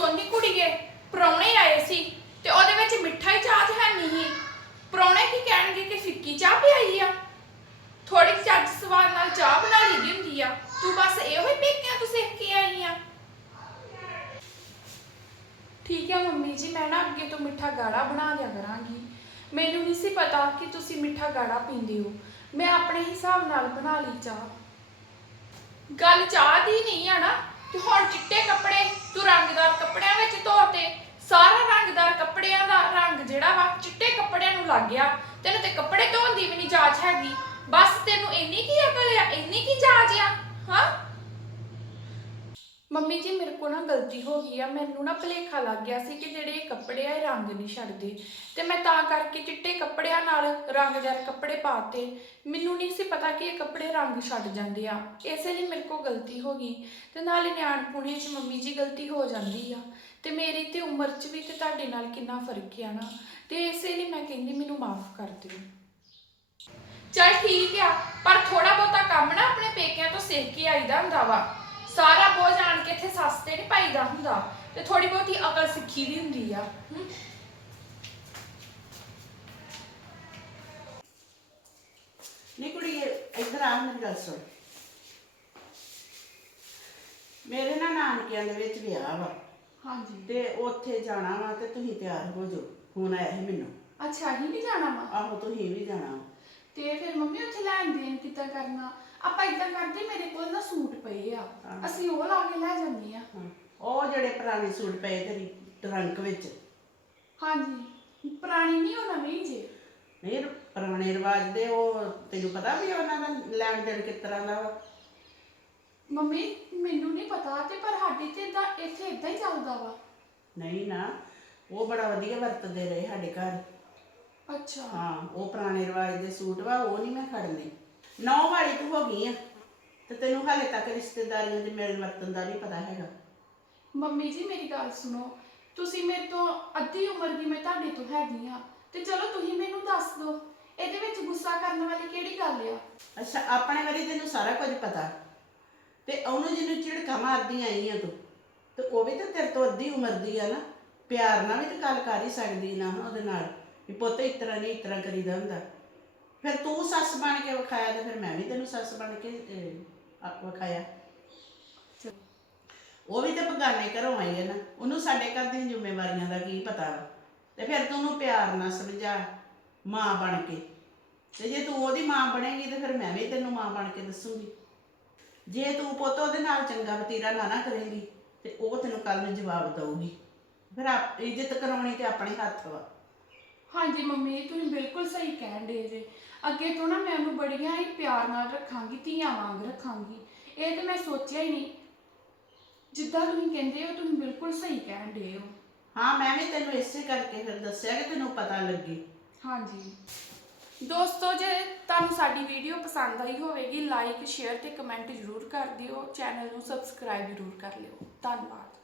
ਸੋਨੀ ਕੁੜੀਏ, ਪ੍ਰਾਹੁਣੇ ਆਏ ਸੀ ਤੇ ਉਹਦੇ ਵਿੱਚ ਮਿੱਠਾ ਹੀ ਚਾਹ ਤੇ ਹੈ ਨਹੀਂ ਸੀ। ਪ੍ਰਾਹੁਣੇ ਕੀ ਕਹਿਣਗੇ ਕਿ ਫਿੱਕੀ ਚਾਹ ਪਿਆਈ ਆ? ਥੋੜੀ ਚੱਜ ਸਵਾਦ ਨਾਲ ਚਾਹ ਬਣਾ ਲਈ ਦੀ ਹੁੰਦੀ ਆ। ਤੂੰ ਬਸ ਇਹੋ ਹੀ ਪੇਕਿਆਂ ਤੋਂ ਸਿੱਖ ਕੇ ਆਈ ਆ। ਠੀਕ ਹੈ ਮੰਮੀ ਜੀ, ਮੈਂ ਨਾ ਅੱਗੇ ਤੋਂ ਮਿੱਠਾ ਗਾੜਾ ਬਣਾ ਲਿਆ ਕਰਾਂਗੀ। ਮੈਨੂੰ ਨਹੀਂ ਸੀ ਪਤਾ ਕਿ ਤੁਸੀਂ ਮਿੱਠਾ ਗਾੜਾ ਪੀਂਦੇ ਹੋ। ਮੈਂ ਆਪਣੇ ਹਿਸਾਬ ਨਾਲ ਬਣਾ ਲਈ ਚਾਹ। ਗੱਲ ਚਾਹ ਦੀ ਨਹੀਂ ਆ ਨਾ। ਕਿ ਹੁਣ ਚਿੱਟੇ ਕੱਪੜੇ, ਤੂੰ ਰੰਗਦਾਰ ਕੱਪੜਿਆਂ ਵਿੱਚ ਧੋਤੇ ਸਾਰਾ ਰੰਗਦਾਰ ਕੱਪੜਿਆਂ ਦਾ ਰੰਗ ਜਿਹੜਾ ਵਾ, ਚਿੱਟੇ ਕੱਪੜਿਆਂ ਨੂੰ ਲੱਗ ਗਿਆ। ਤੈਨੂੰ ਤੇ ਕੱਪੜੇ ਧੋਣ ਦੀ ਵੀ ਨਹੀਂ ਜਾਚ ਹੈਗੀ। ਬਸ ਤੈਨੂੰ ਇੰਨੀ ਕੀ ਅਕਲ ਆ, ਇੰਨੀ ਕੀ ਜਾਚ ਆ, ਹਾਂ? ਮੰਮੀ ਜੀ, ਮੇਰੇ ਕੋਲ ਨਾ ਗਲਤੀ ਹੋ ਗਈ ਆ। ਮੈਨੂੰ ਨਾ ਭੁਲੇਖਾ ਲੱਗ ਗਿਆ ਸੀ ਕਿ ਜਿਹੜੇ ਇਹ ਕੱਪੜੇ ਆ, ਇਹ ਰੰਗ ਨਹੀਂ ਛੱਡਦੇ। ਤੇ ਮੈਂ ਤਾਂ ਕਰਕੇ ਚਿੱਟੇ ਕੱਪੜਿਆਂ ਨਾਲ ਰੰਗਦਾਰ ਕੱਪੜੇ ਪਾਤੇ। ਮੈਨੂੰ ਨਹੀਂ ਸੀ ਪਤਾ ਕਿ ਇਹ ਕੱਪੜੇ ਰੰਗ ਛੱਡ ਜਾਂਦੇ ਆ। ਇਸੇ ਲਈ ਮੇਰੇ ਕੋਲ ਗਲਤੀ ਹੋ ਗਈ। ਤੇ ਨਾਲੇ ਨਿਆਣਪੁਣੇ 'ਚ ਮੰਮੀ ਜੀ ਗਲਤੀ ਹੋ ਜਾਂਦੀ ਆ। ਤੇ ਮੇਰੀ ਤੇ ਉਮਰ 'ਚ ਵੀ ਤੇ ਤੁਹਾਡੇ ਨਾਲ ਕਿੰਨਾ ਫ਼ਰਕ ਆ ਨਾ। ਤੇ ਇਸੇ ਲਈ ਮੈਂ ਕਹਿੰਦੀ ਮੈਨੂੰ ਮਾਫ ਕਰ ਦਿਓ। ਚਲ ਠੀਕ ਆ, ਪਰ ਥੋੜਾ ਬਹੁਤਾ ਕੰਮ ਨਾ ਆਪਣੇ ਪੇਕਿਆਂ ਤੋਂ ਸਿੱਖ ਕੇ ਆਈਦਾ ਹੁੰਦਾ ਵਾ। ਸਾਰਾ ਬੋਝ ਸੱਸ ਤੇ ਨਹੀਂ ਪਾਈਦਾ ਹੁੰਦਾ ਤੇ ਥੋੜੀ ਬਹੁਤੀ ਅਕਲ ਸਿੱਖੀ ਦੀ ਹੁੰਦੀ ਆ। ਹਮ। ਨੀ ਕੁੜੀਏ ਇੱਧਰ ਆ ਮੇਰੀ ਗੱਲ ਸੁਣ। ਮੇਰੇ ਨਾ ਨਾਨਕਿਆਂ ਦੇ ਵਿੱਚ ਵਿਆਹ ਵਾ। ਹਾਂਜੀ। ਤੇ ਉੱਥੇ ਜਾਣਾ ਵਾ ਤੇ ਤੁਸੀਂ ਤਿਆਰ ਹੋ ਜਾਓ। ਫੋਨ ਆਇਆ ਸੀ ਮੈਨੂੰ। ਅੱਛਾ ਹੀ ਨਹੀਂ ਜਾਣਾ ਵਾ? ਆਹੋ ਤੁਸੀਂ ਵੀ ਜਾਣਾ ਵਾ। ਤੇ ਫਿਰ ਮੰਮੀ ਉੱਥੇ ਲੈਣ ਦੇਣ ਕਿੱਦਾਂ ਕਰਨਾ? ਆਪਾਂ ਇਦਾਂ ਕਰਦੇ ਮੇਰੇ ਕੋਲ ਨਾ ਸੂਟ ਪਏ ਆ। ਅਸੀਂ ਉਹ ਲਾ ਕੇ ਲੈ ਜਾਂਦੇ ਪੁਰਾਣੇ ਸੂਟ ਪਏ ਤੇਰੀ ਟਰੰਕ ਵਿੱਚ? ਹਾਂਜੀ। ਪੁਰਾਣੀ ਨਹੀਂ ਉਹ ਨਵੀਂ ਜੇ? ਨਹੀਂ ਪੁਰਾਣੇ ਰਿਵਾਜ ਦੇ ਉਹ ਤੈਨੂੰ ਪਤਾ ਵੀ ਉਹਨਾਂ ਦਾ ਲੈਣ ਦੇਣ ਕਿਸ ਤਰ੍ਹਾਂ ਦਾ ਵਾ? ਮੰਮੀ ਮੈਨੂੰ ਨਹੀਂ ਪਤਾ ਤੇ ਪਰ ਸਾਡੇ ਤੇ ਇਦਾਂ ਇੱਥੇ ਇਦਾਂ ਹੀ ਚੱਲਦਾ ਵਾ। ਨਹੀਂ ਨਾ ਉਹ ਬੜਾ ਵਧੀਆ ਵਰਤਦੇ ਰਹੇ ਸਾਡੇ ਘਰ। ਅੱਛਾ। ਹਾਂ ਉਹ ਪੁਰਾਣੇ ਰਿਵਾਜ ਦੇ ਸੂਟ ਵਾ ਉਹ ਨਹੀਂ ਮੈਂ ਖੜਨੇ ਨੌ ਵਾਲੀ ਤੂੰ ਹੋ ਗਈ ਆ ਤੇ ਤੈਨੂੰ ਹਾਲੇ ਤੱਕ ਰਿਸ਼ਤੇਦਾਰੀਆਂ ਦੇ ਮਿਲਣ ਵਰਤਨ ਦਾ ਨਹੀਂ ਪਤਾ ਹੈਗਾ। ਮੰਮੀ ਜੀ ਮੇਰੀ ਗੱਲ ਸੁਣੋ। ਤੁਸੀਂ ਮੇਰੇ ਤੋਂ ਅੱਧੀ ਉਮਰ ਦੀ ਮੈਂ ਤੁਹਾਡੇ ਤੋਂ ਹੈਗੀ ਆ ਤੇ ਚਲੋ ਤੁਸੀਂ ਮੈਨੂੰ ਦੱਸ ਦਿਓ ਇਹਦੇ ਵਿੱਚ ਗੁੱਸਾ ਕਰਨ ਵਾਲੀ ਕਿਹੜੀ ਗੱਲ ਆ? ਅੱਛਾ ਆਪਣੇ ਬਾਰੇ ਤੈਨੂੰ ਸਾਰਾ ਕੁਝ ਪਤਾ। ਤੇ ਉਹਨੂੰ ਜਿਹਨੂੰ ਝਿੜਕਾ ਮਾਰਦੀ ਆਈ ਆ ਤੂੰ ਤੇ ਉਹ ਵੀ ਤਾਂ ਤੇਰੇ ਤੋਂ ਅੱਧੀ ਉਮਰ ਦੀ ਆ ਨਾ। ਪਿਆਰ ਨਾਲ ਵੀ ਤਾਂ ਗੱਲ ਕਰ ਹੀ ਸਕਦੀ ਨਾ ਉਹਦੇ ਨਾਲ ਵੀ ਪੁੱਤ ਇਸ ਤਰ੍ਹਾਂ ਨਹੀਂ ਇਸ ਤਰ੍ਹਾਂ ਕਰੀਦਾ ਹੁੰਦਾ। ਫਿਰ ਤੂੰ ਸੱਸ ਬਣ ਕੇ ਵਿਖਾਇਆ ਤੇ ਫਿਰ ਮੈਂ ਵੀ ਤੈਨੂੰ ਸੱਸ ਬਣ ਕੇ ਅਹ, ਆ- ਵਿਖਾਇਆ। ਉਹ ਵੀ ਤਾਂ ਬਗਾਨੇ ਘਰੋਂ ਆਈ ਹੈ ਨਾ, ਉਹਨੂੰ ਸਾਡੇ ਘਰ ਦੀਆਂ ਜ਼ਿੰਮੇਵਾਰੀਆਂ ਦਾ ਕੀ ਪਤਾ ਵਾ? ਤੇ ਫਿਰ ਤੂੰ ਉਹਨੂੰ ਪਿਆਰ ਨਾਲ ਸਮਝਾ, ਮਾਂ ਬਣ ਕੇ। ਤੇ ਜੇ ਤੂੰ ਉਹਦੀ ਮਾਂ ਬਣੇਗੀ ਤੇ ਫਿਰ ਮੈਂ ਵੀ ਤੈਨੂੰ ਮਾਂ ਬਣ ਕੇ ਦੱਸੂਗੀ। ਜੇ ਤੂੰ ਪੁੱਤ ਉਹਦੇ ਨਾਲ ਚੰਗਾ ਵਤੀਰਾ ਨਾ ਨਾ ਕਰੇਂਗੀ, ਤੇ ਉਹ ਤੈਨੂੰ ਕੱਲ ਨੂੰ ਜਵਾਬ ਦਊਗੀ। ਫਿਰ ਆਪ ਇੱਜ਼ਤ ਕਰਾਉਣੀ ਤੇ ਆਪਣੇ ਹੱਥ ਵਾ। ਹਾਂਜੀ ਮੰਮੀ ਤੁਸੀਂ ਬਿਲਕੁਲ ਸਹੀ ਕਹਿਣ ਦੇ ਜੇ। ਅੱਗੇ ਤੋਂ ਨਾ ਮੈਂ ਉਹਨੂੰ ਬੜੀਆਂ ਹੀ ਪਿਆਰ ਨਾਲ ਰੱਖਾਂਗੀ, ਧੀਆਂ ਵਾਂਗ ਰੱਖਾਂਗੀ। ਇਹ ਤੇ ਮੈਂ ਸੋਚਿਆ ਹੀ ਨਹੀਂ। ਜਿੱਦਾਂ ਤੁਸੀਂ ਕਹਿੰਦੇ ਹੋ ਤੁਸੀਂ ਬਿਲਕੁਲ ਸਹੀ ਕਹਿਣ ਦੇ ਹੋ। ਹਾਂ ਮੈਂ ਵੀ ਤੈਨੂੰ ਇਸੇ ਕਰਕੇ ਫਿਰ ਦੱਸਿਆ ਕਿ ਤੈਨੂੰ ਪਤਾ ਲੱਗੇ। ਹਾਂਜੀ। ਦੋਸਤੋ ਜੇ ਤੁਹਾਨੂੰ ਸਾਡੀ ਵੀਡੀਓ ਪਸੰਦ ਆਈ ਹੋਵੇਗੀ ਲਾਈਕ ਸ਼ੇਅਰ ਤੇ ਕਮੈਂਟ ਜ਼ਰੂਰ ਕਰ ਦਿਓ। ਚੈਨਲ ਨੂੰ ਸਬਸਕ੍ਰਾਈਬ ਜ਼ਰੂਰ ਕਰ ਲਿਓ। ਧੰਨਵਾਦ।